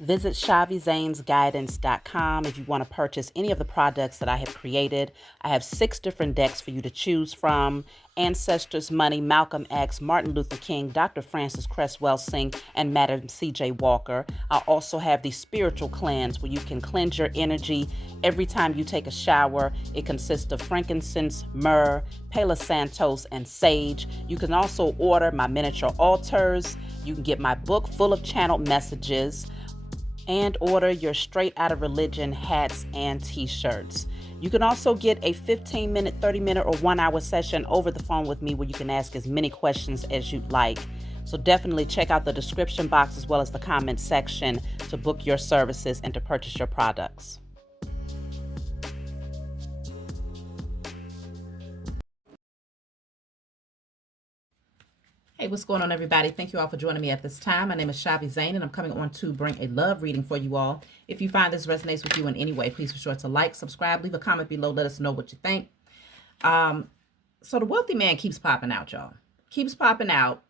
Visit ShaviZanesGuidance.com if you want to purchase any of the products that I have created. I have 6 different decks for you to choose from: Ancestors Money, Malcolm X, Martin Luther King, Dr. Francis Cress Welsing, and Madam C.J. Walker. I also have the Spiritual Cleanse, where you can cleanse your energy every time you take a shower. It consists of frankincense, myrrh, Palo Santos, and sage. You can also order my miniature altars. You can get my book full of channeled messages, and order your Straight Outta Religion hats and t-shirts. You can also get a 15-minute, 30-minute, or 1-hour session over the phone with me where you can ask as many questions as you'd like. So definitely check out the description box as well as the comment section to book your services and to purchase your products. Hey, what's going on, everybody? Thank you all for joining me at this time. My name is Shavi Zane, and I'm coming on to bring a love reading for you all. If you find this resonates with you in any way, please be sure to like, subscribe, leave a comment below, let us know what you think. So the wealthy man keeps popping out, y'all. Keeps popping out.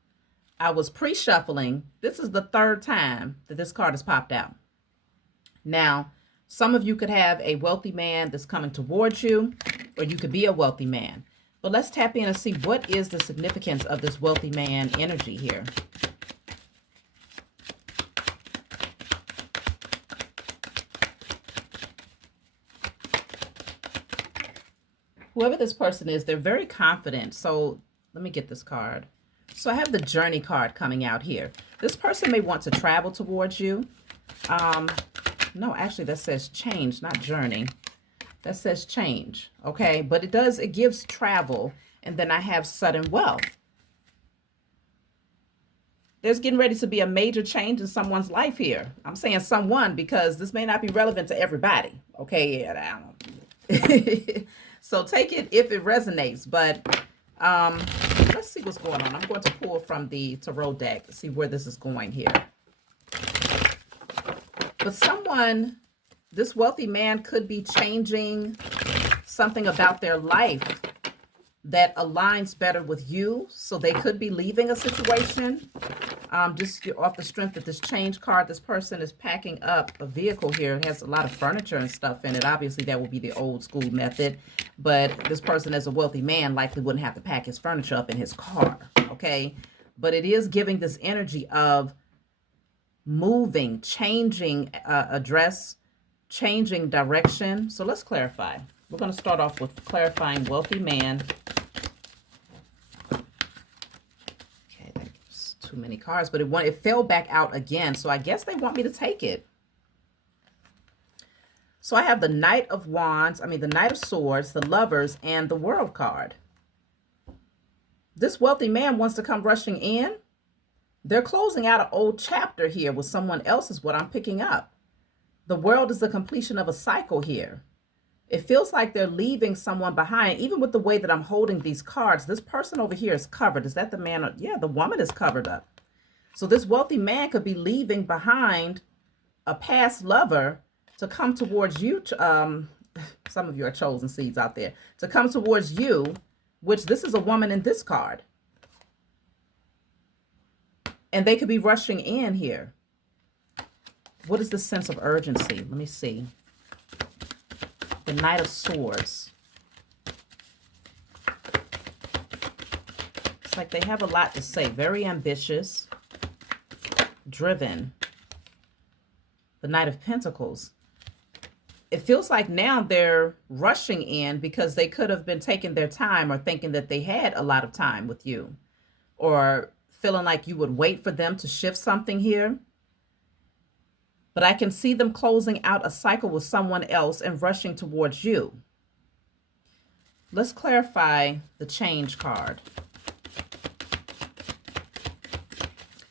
I was pre-shuffling. This is the 3rd time that this card has popped out. Now, some of you could have a wealthy man that's coming towards you, or you could be a wealthy man. But let's tap in and see what is the significance of this wealthy man energy here. Whoever this person is, they're very confident. So let me get this card. So I have the Journey card coming out here. This person may want to travel towards you. No, actually that says change, not journey. That says change, okay? But it gives travel. And then I have sudden wealth. There's getting ready to be a major change in someone's life here. I'm saying someone because this may not be relevant to everybody, okay? Yeah, I don't. So take it if it resonates. But let's see what's going on. I'm going to pull from the tarot deck to see where this is going here. But someone, this wealthy man could be changing something about their life that aligns better with you. So they could be leaving a situation. Just off the strength of this change card, this person is packing up a vehicle here. It has a lot of furniture and stuff in it. Obviously, that would be the old school method. But this person, as a wealthy man, likely wouldn't have to pack his furniture up in his car. Okay? But it is giving this energy of moving, changing address, changing direction. So let's clarify. We're going to start off with clarifying wealthy man. Okay, that's too many cards, but it fell back out again. So I guess they want me to take it. So I have the Knight of Wands, the Knight of Swords, the Lovers, and the World card. This wealthy man wants to come rushing in. They're closing out an old chapter here with someone else is what I'm picking up. The World is the completion of a cycle here. It feels like they're leaving someone behind. Even with the way that I'm holding these cards, this person over here is covered. Is that the man? Yeah, the woman is covered up. So this wealthy man could be leaving behind a past lover to come towards you. Some of you are chosen seeds out there. To come towards you, which this is a woman in this card. And they could be rushing in here. What is the sense of urgency? Let me see. The Knight of Swords. It's like they have a lot to say. Very ambitious. Driven. The Knight of Pentacles. It feels like now they're rushing in because they could have been taking their time or thinking that they had a lot of time with you. Or feeling like you would wait for them to shift something here. But I can see them closing out a cycle with someone else and rushing towards you. Let's clarify the change card.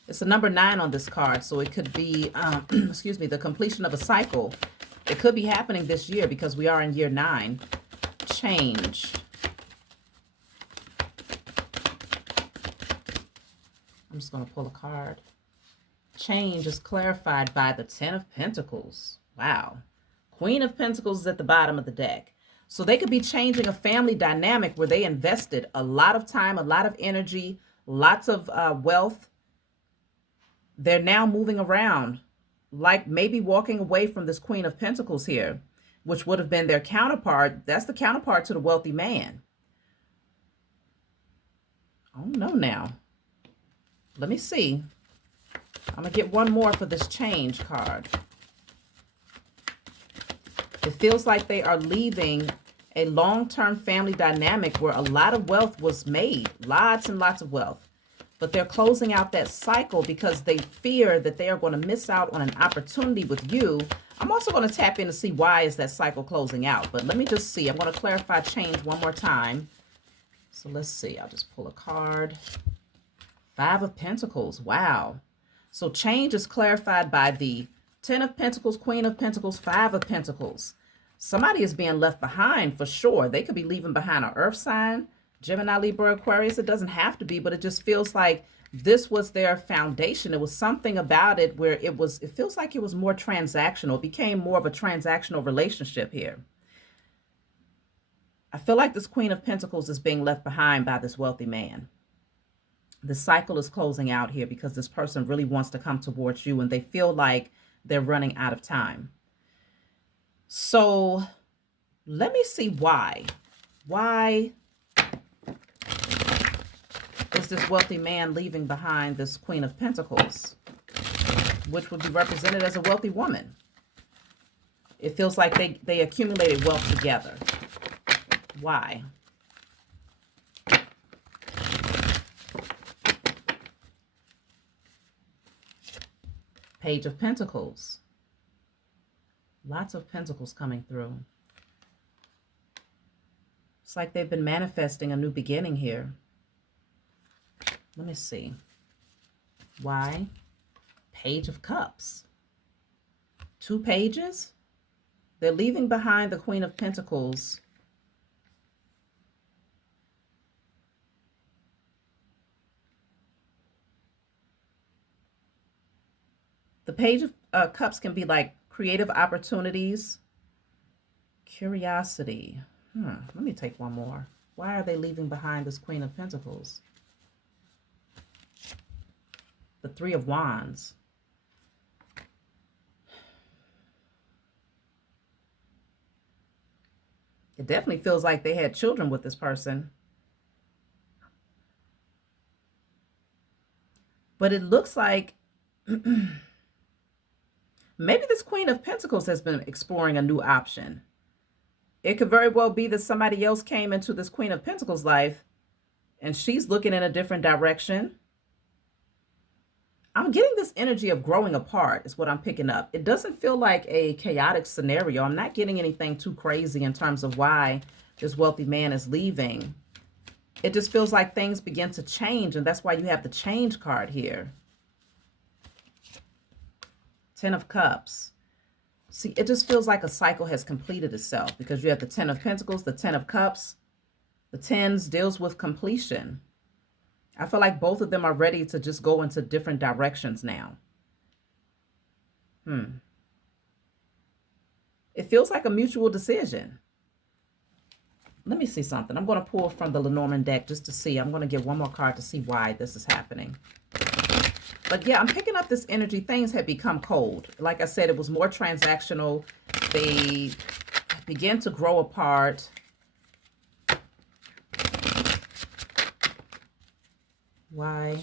It's a number 9 on this card, so it could be, excuse me, the completion of a cycle. It could be happening this year because we are in year 9. Change. I'm just going to pull a card. Change is clarified by the 10 of Pentacles. Wow. Queen of Pentacles is at the bottom of the deck. So they could be changing a family dynamic where they invested a lot of time, a lot of energy, lots of wealth. They're now moving around like maybe walking away from this Queen of Pentacles here, which would have been their counterpart. That's the counterpart to the wealthy man. I don't know now. Let me see. I'm going to get one more for this change card. It feels like they are leaving a long-term family dynamic where a lot of wealth was made, lots and lots of wealth. But they're closing out that cycle because they fear that they are going to miss out on an opportunity with you. I'm also going to tap in to see why is that cycle closing out. But let me just see. I'm going to clarify change one more time. So let's see. I'll just pull a card. Five of Pentacles. Wow. So change is clarified by the 10 of Pentacles, Queen of Pentacles, 5 of Pentacles. Somebody is being left behind for sure. They could be leaving behind an earth sign, Gemini, Libra, Aquarius. It doesn't have to be, but it just feels like this was their foundation. It was something about it where it feels like it was more transactional. It became more of a transactional relationship here. I feel like this Queen of Pentacles is being left behind by this wealthy man. The cycle is closing out here because this person really wants to come towards you and they feel like they're running out of time. So let me see why. Why is this wealthy man leaving behind this Queen of Pentacles, which would be represented as a wealthy woman? It feels like they accumulated wealth together. Why? Page of Pentacles. Lots of pentacles coming through. It's like they've been manifesting a new beginning here. Let me see. Why? Page of Cups. 2 pages. They're leaving behind the Queen of Pentacles. The Page of Cups can be like creative opportunities, curiosity. Let me take one more. Why are they leaving behind this Queen of Pentacles? The 3 of Wands. It definitely feels like they had children with this person. But it looks like maybe this Queen of Pentacles has been exploring a new option. It could very well be that somebody else came into this Queen of Pentacles life and she's looking in a different direction. I'm getting this energy of growing apart is what I'm picking up. It doesn't feel like a chaotic scenario. I'm not getting anything too crazy in terms of why this wealthy man is leaving. It just feels like things begin to change, and that's why you have the change card here. 10 of Cups. See, it just feels like a cycle has completed itself because you have the 10 of Pentacles, the 10 of Cups. The 10s deals with completion. I feel like both of them are ready to just go into different directions now. It feels like a mutual decision. Let me see something. I'm going to pull from the Lenormand deck just to see. I'm going to get one more card to see why this is happening. But yeah, I'm picking up this energy. Things had become cold. Like I said, it was more transactional. They began to grow apart. Why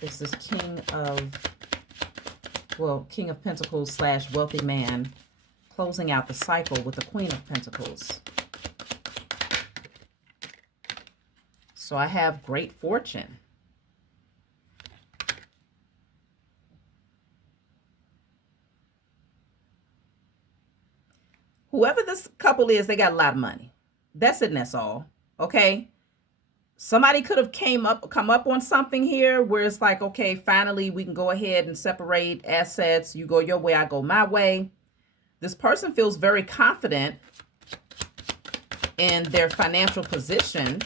is this King of Pentacles / wealthy man closing out the cycle with the Queen of Pentacles? So I have great fortune. Whoever this couple is, they got a lot of money. That's it and that's all. Okay? Somebody could have come up on something here where it's like, okay, finally we can go ahead and separate assets. You go your way, I go my way. This person feels very confident in their financial position.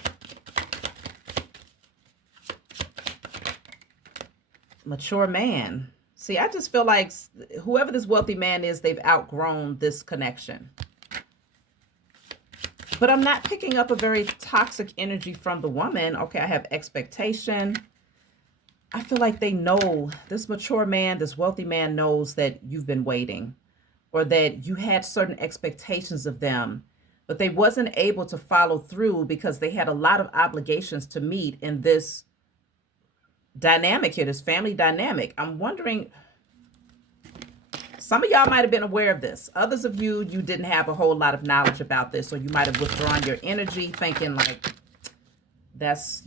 Mature man. See, I just feel like whoever this wealthy man is, they've outgrown this connection. But I'm not picking up a very toxic energy from the woman. Okay, I have expectation. I feel like they know, this mature man, this wealthy man knows that you've been waiting, or that you had certain expectations of them, but they wasn't able to follow through because they had a lot of obligations to meet in this dynamic here, this family dynamic. I'm wondering, some of y'all might have been aware of this. Others of you, you didn't have a whole lot of knowledge about this, or you might have withdrawn your energy thinking like, that's,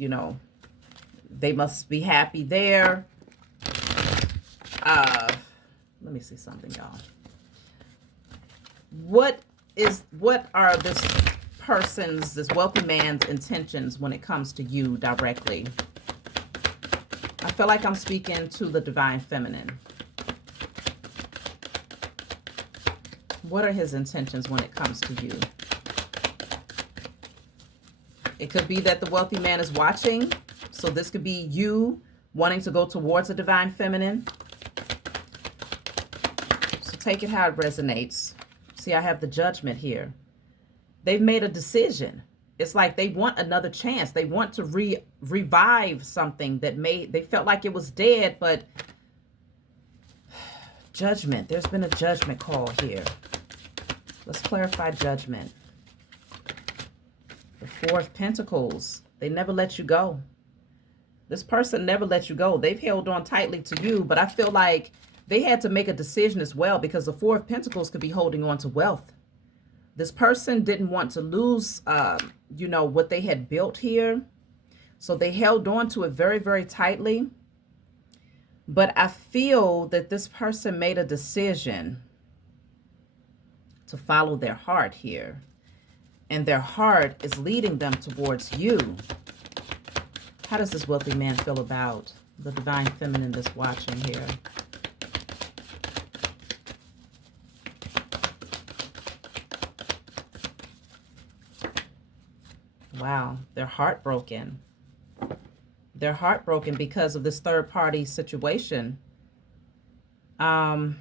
they must be happy there. Let me see something, y'all. What are this wealthy man's intentions when it comes to you directly? I feel like I'm speaking to the divine feminine. What are his intentions when it comes to you? It could be that the wealthy man is watching. So this could be you wanting to go towards a divine feminine. So take it how it resonates. See, I have the Judgment here. They've made a decision. It's like they want another chance. They want to revive something that they felt like it was dead, but Judgment. There's been a judgment call here. Let's clarify Judgment. The Four of Pentacles. They never let you go. This person never let you go. They've held on tightly to you, but I feel like they had to make a decision as well, because the Four of Pentacles could be holding on to wealth. This person didn't want to lose, what they had built here. So they held on to it very, very tightly. But I feel that this person made a decision to follow their heart here. And their heart is leading them towards you. How does this wealthy man feel about the divine feminine that's watching here? Wow, they're heartbroken. They're heartbroken because of this third party situation. They've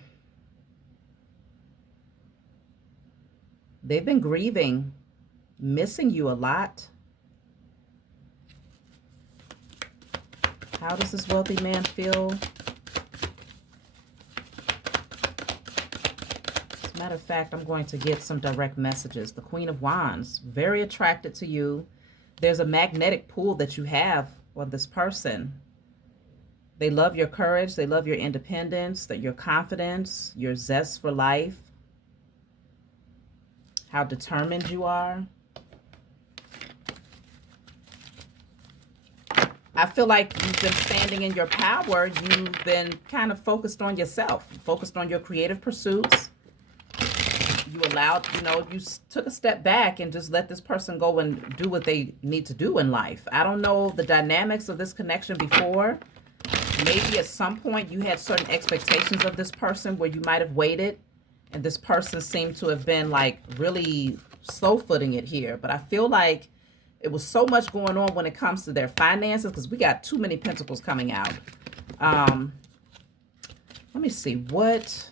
been grieving, missing you a lot. How does this wealthy man feel? As a matter of fact, I'm going to get some direct messages. The Queen of Wands, very attracted to you. There's a magnetic pull that you have on this person. They love your courage. They love your independence, your confidence, your zest for life, how determined you are. I feel like you've been standing in your power. You've been kind of focused on yourself, focused on your creative pursuits. You allowed, you took a step back and just let this person go and do what they need to do in life. I don't know the dynamics of this connection before. Maybe at some point you had certain expectations of this person where you might have waited, and this person seemed to have been like really slow footing it here. But I feel like it was so much going on when it comes to their finances, because we got too many pentacles coming out. Let me see. What's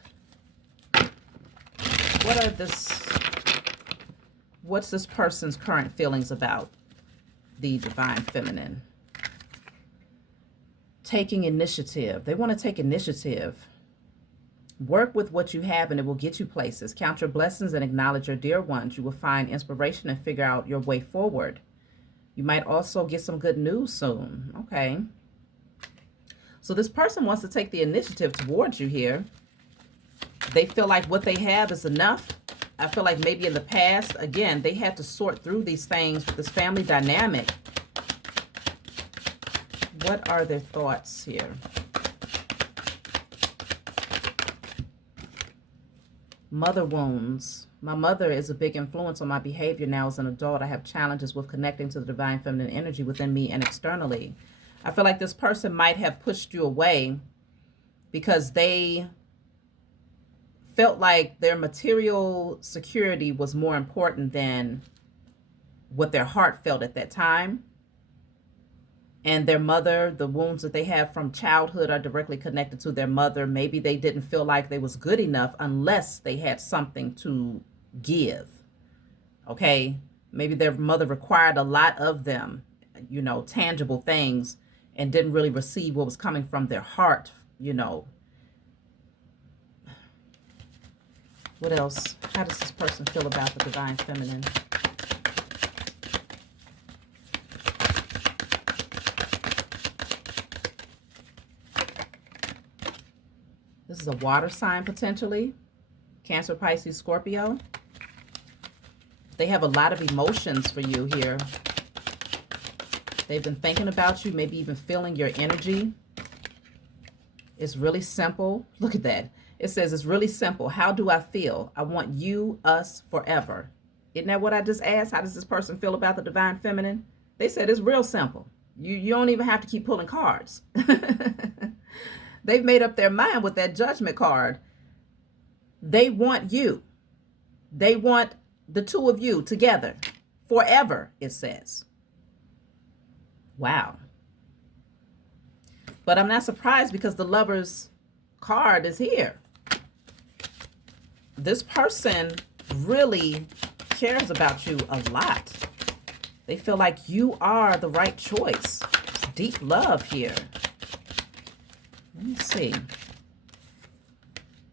this person's current feelings about the divine feminine? Taking initiative. They want to take initiative. Work with what you have and it will get you places. Count your blessings and acknowledge your dear ones. You will find inspiration and figure out your way forward. You might also get some good news soon. Okay. So this person wants to take the initiative towards you here. They feel like what they have is enough. I feel like maybe in the past, again, they had to sort through these things with this family dynamic. What are their thoughts here? Mother wounds. My mother is a big influence on my behavior now as an adult. I have challenges with connecting to the divine feminine energy within me and externally. I feel like this person might have pushed you away because they felt like their material security was more important than what their heart felt at that time. And their mother, the wounds that they have from childhood are directly connected to their mother. Maybe they didn't feel like they was good enough unless they had something to give. Okay? Maybe their mother required a lot of them, tangible things. and didn't really receive what was coming from their heart, you know. What else? How does this person feel about the divine feminine? This is a water sign potentially. Cancer, Pisces, Scorpio. They have a lot of emotions for you here. They've been thinking about you, maybe even feeling your energy. It's really simple. Look at that. It says it's really simple. How do I feel? I want you, us, forever. Isn't that what I just asked? How does this person feel about the divine feminine? They said it's real simple. You don't even have to keep pulling cards. They've made up their mind with that Judgment card. They want you. They want the two of you together forever, it says. Wow. But I'm not surprised because the Lover's card is here. This person really cares about you a lot. They feel like you are the right choice. It's deep love here. Let me see.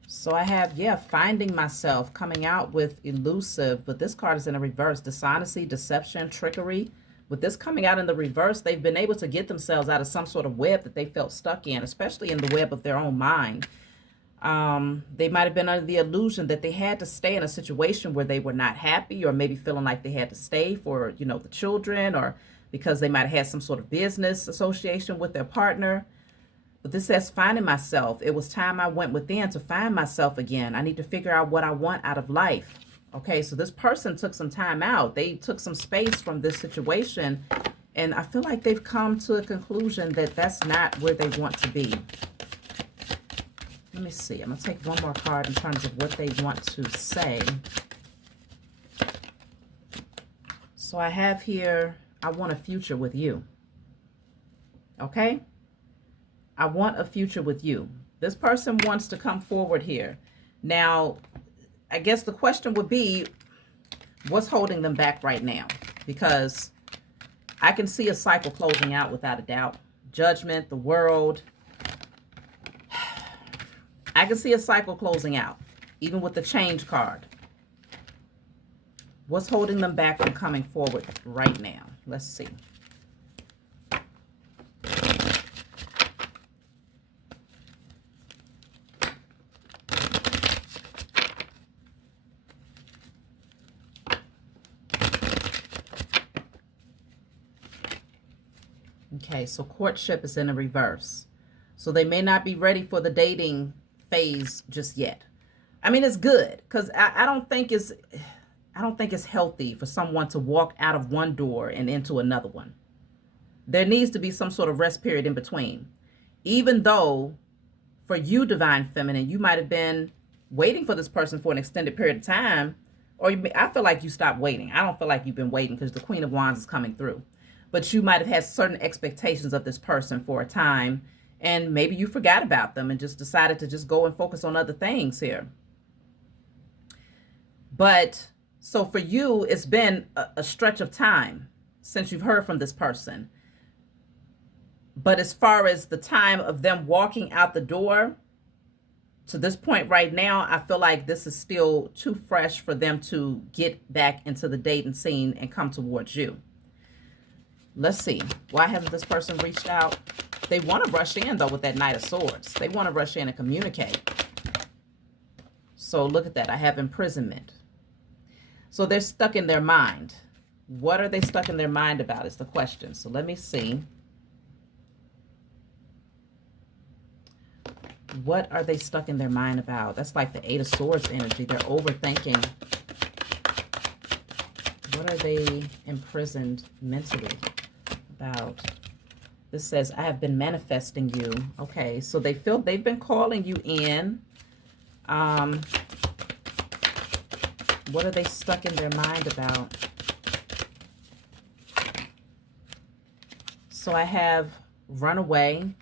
So I have, finding myself, coming out with elusive, but this card is in a reverse. Dishonesty, deception, trickery. With this coming out in the reverse, they've been able to get themselves out of some sort of web that they felt stuck in, especially in the web of their own mind. They might have been under the illusion that they had to stay in a situation where they were not happy, or maybe feeling like they had to stay for, the children, or because they might have had some sort of business association with their partner. But this says finding myself. It was time I went within to find myself again. I need to figure out what I want out of life. Okay, so this person took some time out. They took some space from this situation, and I feel like they've come to a conclusion that that's not where they want to be. Let me see. I'm going to take one more card in terms of what they want to say. So I have here, I want a future with you. Okay? I want a future with you. This person wants to come forward here. Now, I guess the question would be, what's holding them back right now? Because I can see a cycle closing out without a doubt. Judgment, the World. I can see a cycle closing out, even with the Change card. What's holding them back from coming forward right now? Let's see. Okay, so courtship is in a reverse. So they may not be ready for the dating phase just yet. I mean, it's good because I don't think it's healthy for someone to walk out of one door and into another one. There needs to be some sort of rest period in between. Even though for you, divine feminine, you might have been waiting for this person for an extended period of time, or I feel like you stopped waiting. I don't feel like you've been waiting because the Queen of Wands is coming through. But you might have had certain expectations of this person for a time, and maybe you forgot about them and just decided to just go and focus on other things here. But so for you, it's been a stretch of time since you've heard from this person. But as far as the time of them walking out the door to this point right now, I feel like this is still too fresh for them to get back into the dating scene and come towards you. Let's see. Why hasn't this person reached out? They want to rush in, though, with that Knight of Swords. They want to rush in and communicate. So look at that. I have imprisonment. So they're stuck in their mind. What are they stuck in their mind about is the question. So let me see. What are they stuck in their mind about? That's like the Eight of Swords energy. They're overthinking. What are they imprisoned mentally about? This says, I have been manifesting you. Okay, so they feel they've been calling you in. What are they stuck in their mind about? So I have run away.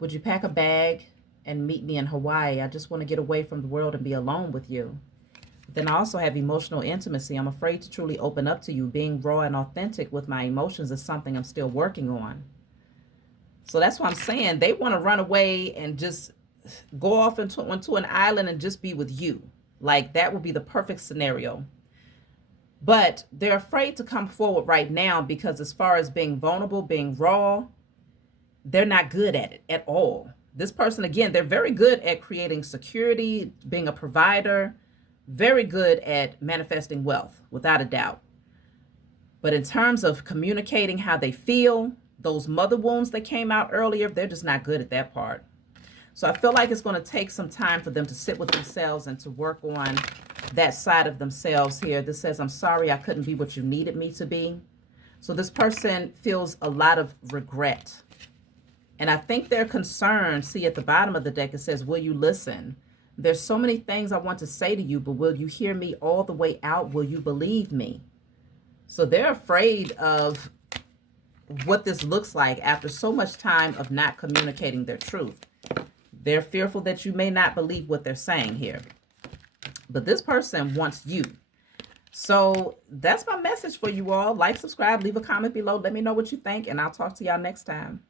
Would you pack a bag and meet me in Hawaii? I just want to get away from the world and be alone with you. Then I also have emotional intimacy. I'm afraid to truly open up to you. Being raw and authentic with my emotions is something I'm still working on. So that's what I'm saying. They want to run away and just go off into an island and just be with you. Like that would be the perfect scenario. But they're afraid to come forward right now because, as far as being vulnerable, being raw, they're not good at it at all. This person, again, they're very good at creating security, being a provider, very good at manifesting wealth, without a doubt. But in terms of communicating how they feel, those mother wounds that came out earlier, they're just not good at that part. So I feel like it's going to take some time for them to sit with themselves and to work on that side of themselves here. This says, I'm sorry I couldn't be what you needed me to be. So this person feels a lot of regret. And I think they're concerned. See, at the bottom of the deck, it says, will you listen? There's so many things I want to say to you, but will you hear me all the way out? Will you believe me? So they're afraid of what this looks like after so much time of not communicating their truth. They're fearful that you may not believe what they're saying here. But this person wants you. So that's my message for you all. Like, subscribe, leave a comment below. Let me know what you think, and I'll talk to y'all next time.